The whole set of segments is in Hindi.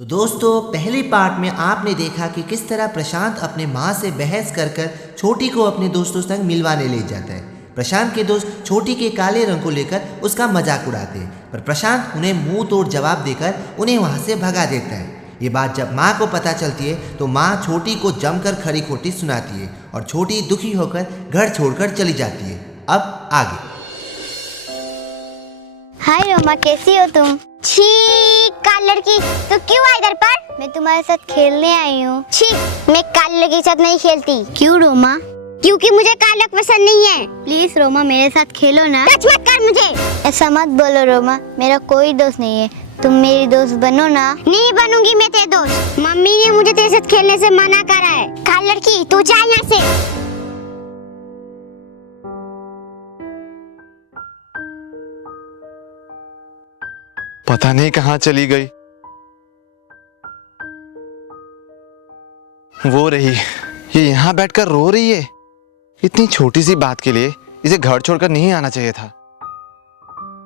तो दोस्तों पहले पार्ट में आपने देखा कि किस तरह प्रशांत अपने माँ से बहस कर कर छोटी को अपने दोस्तों संग मिलवाने ले जाता है। प्रशांत के दोस्त छोटी के काले रंग को लेकर उसका मजाक उड़ाते हैं, पर प्रशांत उन्हें मुंह तोड़ जवाब देकर उन्हें वहाँ से भगा देता है। ये बात जब माँ को पता चलती है तो माँ छोटी को जमकर खरी खोटी सुनाती है और छोटी दुखी होकर घर छोड़कर चली जाती है। अब आगे। हाय रोमा, कैसी हो तुम? छी, काली लड़की, तू क्यों आई इधर पर? मैं तुम्हारे साथ खेलने आई हूँ। छी, मैं काली लड़की के साथ नहीं खेलती। क्यों रोमा? क्योंकि मुझे काले लोग पसंद नहीं है। प्लीज रोमा, मेरे साथ खेलो ना। टच मत कर मुझे। ऐसा मत बोलो रोमा, मेरा कोई दोस्त नहीं है, तुम मेरी दोस्त बनो ना। नहीं बनूंगी मैं तेरे दोस्त। मम्मी ने मुझे तेरे साथ खेलने से मना करा है। काली लड़की, तू जा यहाँ से। पता नहीं कहाँ चली गई। वो रही, ये यहाँ बैठकर रो रही है। इतनी छोटी सी बात के लिए इसे घर छोड़कर नहीं आना चाहिए था।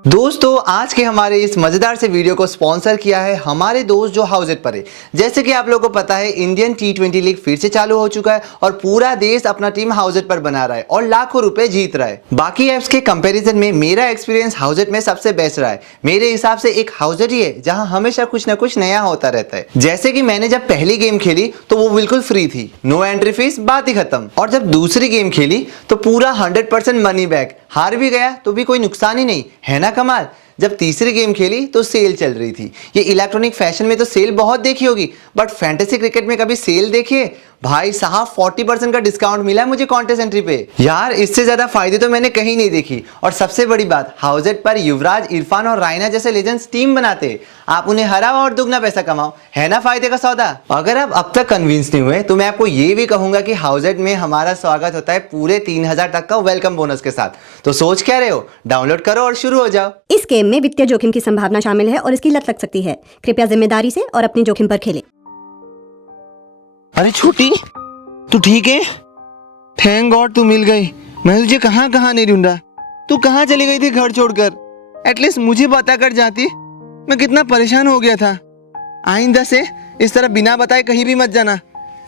दोस्तों आज के हमारे इस मजेदार से वीडियो को स्पॉन्सर किया है हमारे दोस्त जो हाउसेट पर है। जैसे कि आप लोगों को पता है, इंडियन T20 लीग फिर से चालू हो चुका है और पूरा देश अपना टीम हाउसेट पर बना रहा है और लाखों रुपए जीत रहा है। बाकी ऐप्स के कंपैरिजन में मेरा एक्सपीरियंस हाउसेट में सबसे बेस्ट रहा है। मेरे हिसाब से एक हाउसेट ही है जहां हमेशा कुछ ना कुछ नया होता रहता है। जैसे कि मैंने जब पहली गेम खेली तो वो बिल्कुल फ्री थी, नो एंट्री फीस, बात ही खत्म। और जब दूसरी गेम खेली तो पूरा 100% मनी बैक, हार भी गया तो भी कोई नुकसान ही नहीं, है ना कमाल। जब तीसरी गेम खेली तो सेल चल रही थी। ये इलेक्ट्रॉनिक फैशन में तो सेल बहुत देखी होगी, बट फैंटेसी क्रिकेट में कभी सेल देखिए? भाई साहब 40% का डिस्काउंट मिला है मुझे कॉन्टेस्ट एंट्री पे। यार इससे ज्यादा फायदे तो मैंने कहीं नहीं देखी। और सबसे बड़ी बात, हाउसेट पर युवराज, इरफान और रायना जैसे लेजेंड्स टीम बनाते। आप उन्हें हराओ और दुगना पैसा कमाओ, है ना फायदे का सौदा। अगर आप अब तक कन्विंस नहीं हुए तो मैं आपको ये भी कहूंगा कि हाउसेट में हमारा स्वागत होता है पूरे 3000 तक का वेलकम बोनस के साथ। तो सोच क्या रहे हो, डाउनलोड करो और शुरू हो जाओ। इस गेम में वित्तीय जोखिम की संभावना शामिल है और इसकी लत लग सकती है। कृपया जिम्मेदारी से और अपनी जोखिम पर खेलें। अरे छोटी, तू ठीक है? थैंक गॉड तू मिल गई। मैं तुझे कहाँ कहाँ नहीं ढूंढा। तू कहाँ चली गई थी घर छोड़कर? एटलीस्ट मुझे बता कर जाती, मैं कितना परेशान हो गया था। आइंदा से इस तरह बिना बताए कहीं भी मत जाना।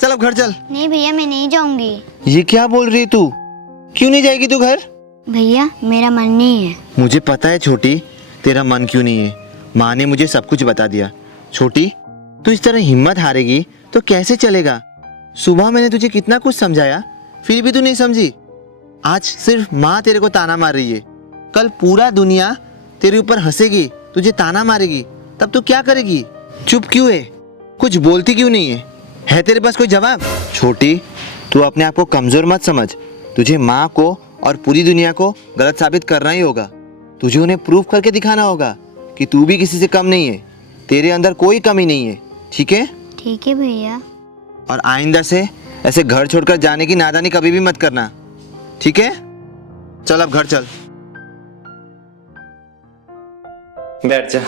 चल अब घर चल। नहीं भैया, मैं नहीं जाऊंगी। ये क्या बोल रही है तू? क्यों नहीं जाएगी तू घर? भैया मेरा मन नहीं है। मुझे पता है छोटी, तेरा मन क्यों नहीं है। माँ ने मुझे सब कुछ बता दिया। छोटी, तू इस तरह हिम्मत हारेगी तो कैसे चलेगा? सुबह मैंने तुझे कितना कुछ समझाया, फिर भी तू नहीं समझी। आज सिर्फ माँ तेरे को ताना मार रही है, कल पूरा दुनिया तेरे ऊपर हंसेगी, तुझे ताना मारेगी, तब तू क्या करेगी? चुप क्यों है? कुछ बोलती क्यों नहीं है तेरे पास कोई जवाब? छोटी, तू अपने आप को कमजोर मत समझ। तुझे माँ को और पूरी दुनिया को गलत साबित करना ही होगा। तुझे उन्हें प्रूफ करके दिखाना होगा कि तू भी किसी से कम नहीं है, तेरे अंदर कोई कमी नहीं है। ठीक है? ठीक है भैया। और आइंदा से ऐसे घर छोड़कर जाने की नादानी कभी भी मत करना, ठीक है? चल अब घर चल। बैठ जा।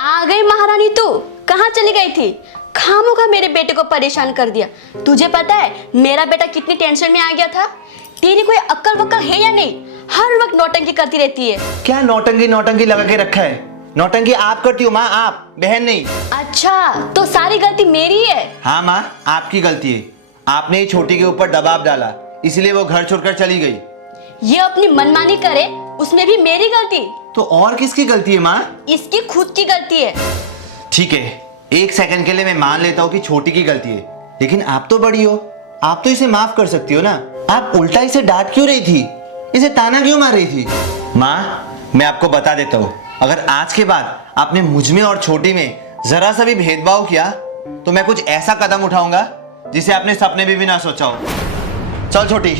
आ गई महारानी, तू कहाँ चली गई थी? खामोखा मेरे बेटे को परेशान कर दिया। तुझे पता है मेरा बेटा कितनी टेंशन में आ गया था? तेरी कोई अक्ल वक्ल है या नहीं? हर वक्त नौटंकी करती रहती है। क्या नौटंकी लगा के रखा है? नौटंकी आप करती हो माँ, आप, बहन नहीं। अच्छा, तो सारी गलती मेरी है? हाँ माँ, आपकी गलती है। आपने ही छोटी के ऊपर दबाव डाला, इसलिए वो घर छोड़कर चली गई। ये अपनी मनमानी करे, उसमें भी मेरी गलती? तो और किसकी गलती है माँ? इसकी खुद की गलती है। ठीक है, एक सेकंड के लिए मैं मान लेता हूँ कि छोटी की गलती है, लेकिन आप तो बड़ी हो, आप तो इसे माफ कर सकती हो ना। आप उल्टा इसे डांट क्यों रही थी? इसे ताना क्यों मार रही थी? माँ, मैं आपको बता देता हूँ, अगर आज के बाद आपने मुझ में और छोटी में जरा सा भी भेदभाव किया तो मैं कुछ ऐसा कदम उठाऊंगा जिसे आपने सपने में भी ना सोचा हो। चल छोटी।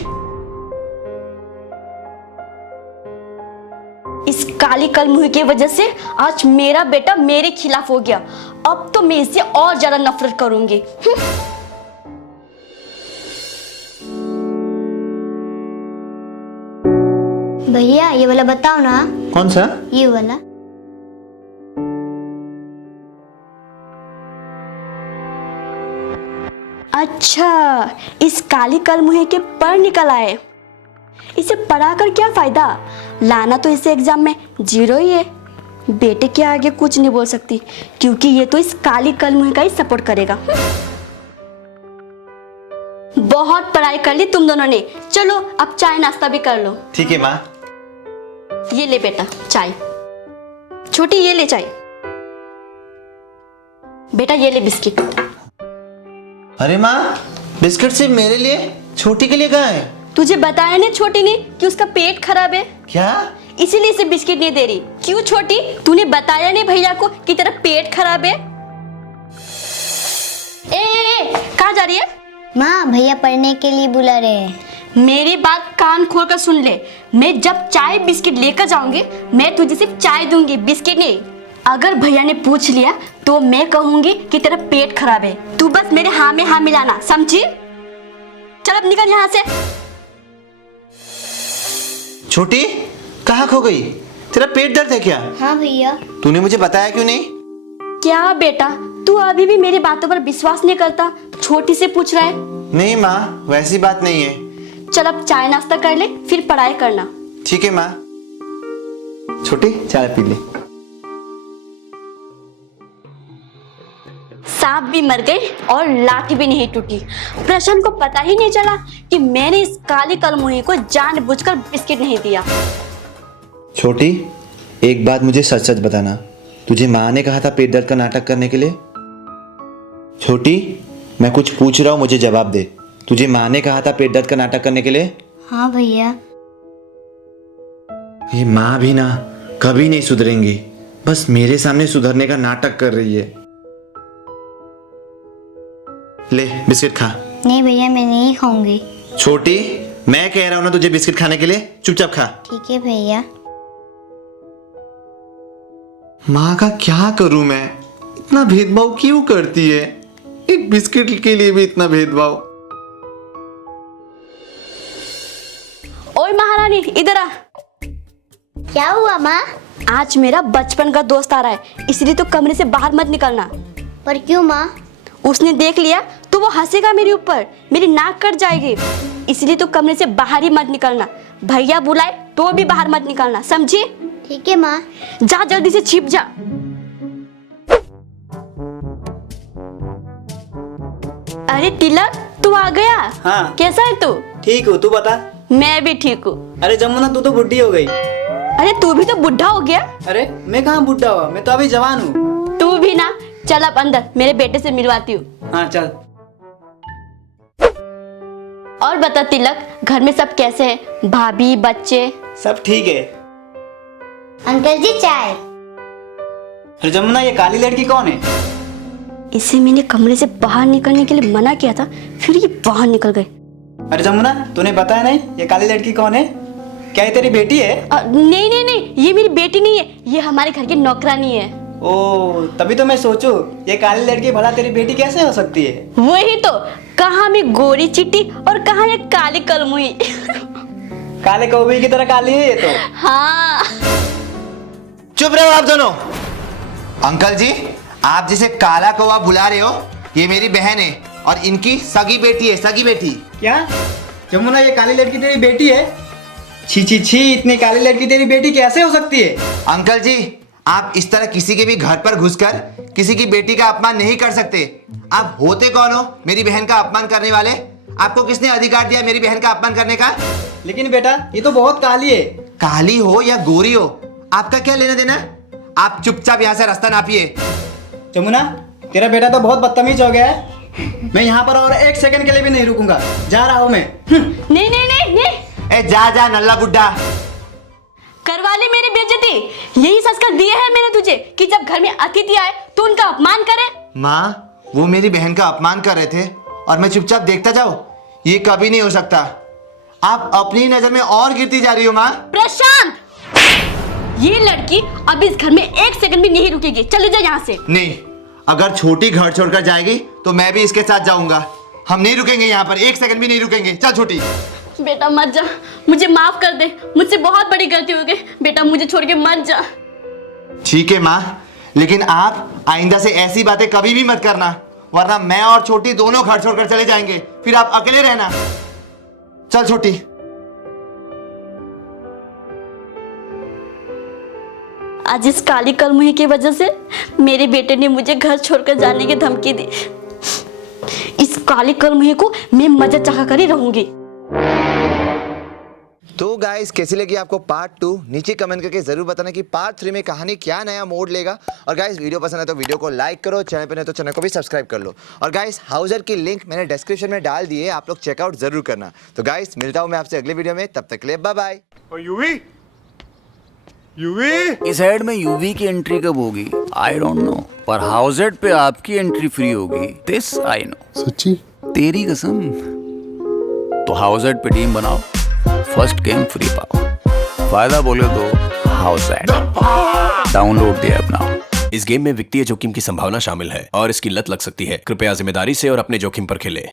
इस काली कलमुही की वजह से आज मेरा बेटा मेरे खिलाफ हो गया। अब तो मैं इससे और ज्यादा नफरत करूंगी। भैया ये वाला बताओ ना। कौन सा? ये वाला। अच्छा, इस काली कलमुही के पर निकल आए। इसे पढ़ाकर क्या फायदा, लाना तो इसे एग्जाम में 0 ही है। बेटे के आगे कुछ नहीं बोल सकती क्योंकि ये तो इस काली कलमुही का ही सपोर्ट करेगा। बहुत पढ़ाई कर ली तुम दोनों ने, चलो अब चाय नाश्ता भी कर लो। ठीक है माँ। ये ले बेटा चाय, छोटी ये ले चाय, बेटा ये ले बिस्किट। अरे माँ, बिस्किट सिर्फ मेरे लिए, छोटी के लिए कहाँ है? तुझे बताया नहीं छोटी ने कि उसका पेट खराब है, क्या? इसीलिए इसे बिस्किट नहीं दे रही। क्यों छोटी, तूने बताया नहीं भैया को कि तेरा पेट खराब है? ए, कहाँ जा रही है? माँ भैया पढ़ने के लिए बुला रहे हैं। मेरी बात कान खोल कर सुन ले, मैं जब चाय बिस्किट लेकर जाऊंगी मैं तुझे सिर्फ चाय दूंगी, बिस्किट नहीं। अगर भैया ने पूछ लिया तो मैं कहूंगी कि तेरा पेट खराब है, तू बस मेरे हाँ में हाँ मिलाना, समझी? चल अब निकल यहाँ से। छोटी कहाँ खो गई? तेरा पेट दर्द है क्या? हाँ भैया। तूने मुझे बताया क्यों नहीं? क्या बेटा, तू अभी भी मेरी बातों पर विश्वास नहीं करता, छोटी से पूछ रहा है? नहीं माँ, वैसी बात नहीं है। चल अब चाय नाश्ता कर ले फिर पढ़ाई करना। ठीक है माँ। छोटी चाय पी ले। सांप भी मर गए और लाठी भी नहीं टूटी। प्रशांत को पता ही नहीं चला कि मैंने इस काली कलमुही को जानबूझकर बिस्किट नहीं दिया। छोटी, एक बात मुझे सच सच बताना, तुझे माँ ने कहा था पेट दर्द का नाटक करने के लिए? छोटी, मैं कुछ पूछ रहा हूँ, मुझे जवाब दे। तुझे माँ ने कहा था पेट दर्द का नाटक करने के लिए? हाँ भैया। ये माँ भी ना कभी नहीं सुधरेंगी, बस मेरे सामने सुधरने का नाटक कर रही है। ले बिस्किट खा। नहीं भैया मैं नहीं खाऊंगी। छोटी, मैं कह रहा हूं ना तुझे बिस्किट खाने के लिए, चुपचाप खा। ठीक है भैया। माँ का क्या करूं मैं, इतना भेदभाव क्यों करती है? एक बिस्किट के लिए भी इतना भेदभाव। ओए महारानी इधर आ। क्या हुआ माँ? आज मेरा बचपन का दोस्त आ रहा है, इसलिए तो कमरे से बाहर मत निकलना। पर क्यों माँ? उसने देख लिया तो वो हंसेगा मेरे ऊपर, मेरी नाक कट जाएगी, इसलिए तो कमरे से बाहर ही मत निकलना। भैया बुलाए तो भी बाहर मत निकलना, समझी? ठीक है माँ। जा जल्दी से छिप जा। अरे तिलक, तू आ गया? हाँ। कैसा है तू? ठीक हूँ, तू बता। मैं भी ठीक हूँ। अरे जमुना, तू तो बुढ़ी हो गई। अरे तू भी तो बुढ़ा हो गया। अरे मैं कहाँ बुढ़ा हुआ, मैं तो अभी जवान हूँ। तू भी ना, चल अब अंदर, मेरे बेटे से मिलवाती हूँ। हाँ चल। और बता तिलक, घर में सब कैसे हैं? भाभी, बच्चे? सब ठीक है। अंकल जी चाय। अरे जमुना, ये काली लड़की कौन है? इसे मैंने कमरे से बाहर निकलने के लिए मना किया था, फिर ये बाहर निकल गए। अरे जमुना, तूने बताया नहीं ये काली लड़की कौन है? क्या ये तेरी बेटी है? नहीं नहीं नहीं, ये मेरी बेटी नहीं है, ये हमारे घर की नौकरानी है। ओ, तभी तो मैं सोचूं ये काली लड़की भला तेरी बेटी कैसे हो सकती है? वही तो, कहाँ मैं गोरी चिट्टी और कहाँ ये काली कलमुही। काले कौवे की तरह काली है ये तो। हाँ। चुप रहो आप दोनों। अंकल जी, आप जिसे काला कौवा बुला रहे हो, ये मेरी बहन है और इनकी सगी बेटी है, सगी बेटी। क्या जमुना, ये काली लड़की तेरी बेटी है? छी छी छी, इतनी काली लड़की तेरी बेटी कैसे हो सकती है? अंकल जी, आप इस तरह किसी के भी घर पर घुसकर किसी की बेटी का अपमान नहीं कर सकते। आप होते कौन हो मेरी बहन का अपमान करने वाले? आपको किसने अधिकार दिया मेरी बहन का अपमान करने का? लेकिन बेटा, ये तो बहुत काली है। काली हो या गोरी हो, आपका क्या लेना देना? आप चुपचाप यहाँ से रास्ता नापिए। जमुना, तेरा बेटा तो बहुत बदतमीज हो गया है। मैं यहाँ पर और 1 सेकंड के लिए भी नहीं रुकूंगा, जा रहा हूँ मैं। नहीं नहीं नहीं नहीं, ए जा जा नल्ला बुड्ढा। करवा ले मेरी बेइज्जती। यही संस्कार दिए हैं मैंने तुझे कि जब घर में अतिथि आए तो उनका अपमान करे। माँ, वो मेरी बहन का अपमान कर रहे थे और मैं चुपचाप देखता जाऊं? ये कभी नहीं हो सकता। आप अपनी नजर में और गिरती जा रही हो माँ। प्रशांत, ये लड़की अब इस घर में 1 सेकंड भी नहीं रुकेगी, चले जा यहाँ से। नहीं, अगर छोटी घर छोड़कर जाएगी तो मैं भी इसके साथ जाऊंगा। हम नहीं रुकेंगे यहाँ पर, 1 सेकंड भी नहीं रुकेंगे। चल छोटी। बेटा मत जा, मुझे माफ कर दे, मुझसे बहुत बड़ी गलती हो गई। बेटा मुझे छोड़ के मत जा। ठीक है माँ, लेकिन आप आइंदा से ऐसी बातें कभी भी मत करना, वरना मैं और छोटी दोनों घर छोड़कर चले जाएंगे, फिर आप अकेले रहना। चल छोटी। आज इस काली कलमुही की वजह से मेरे बेटे ने मुझे घर छोड़कर जाने की धमकी दी। इस काली कलमुही को मैं मजा चाह कर ही रहूंगी। तो गाइस कैसी लगी आपको पार्ट 2? नीचे कमेंट करके जरूर बताना कि पार्ट 3 में कहानी क्या नया मोड़ लेगा। और गाइस वीडियो पसंद है तो वीडियो को लाइक करो, चैनल पे नहीं तो चैनल को भी सब्सक्राइब कर लो। और गाइस हाउजर की लिंक मैंने डिस्क्रिप्शन में डाल दी है, आप लोग चेकआउट जरूर करना। तो गाइस मिलता हूँ मैं आपसे अगले वीडियो में, तब तक के लिए बाय बाय। इस ऐड में यूवी की एंट्री कब होगी आई डोंट नो, पर हाउसेट पे आपकी एंट्री फ्री होगी, दिस आई नो। सच्ची? तेरी कसम। तो हाउसेट पे टीम बनाओ, फर्स्ट गेम फ्री पाओ। फायदा बोले तो हाउसेट डाउनलोड दिया अपना। इस गेम में वित्तीय जोखिम की संभावना शामिल है और इसकी लत लग सकती है। कृपया जिम्मेदारी से और अपने जोखिम पर खेलें।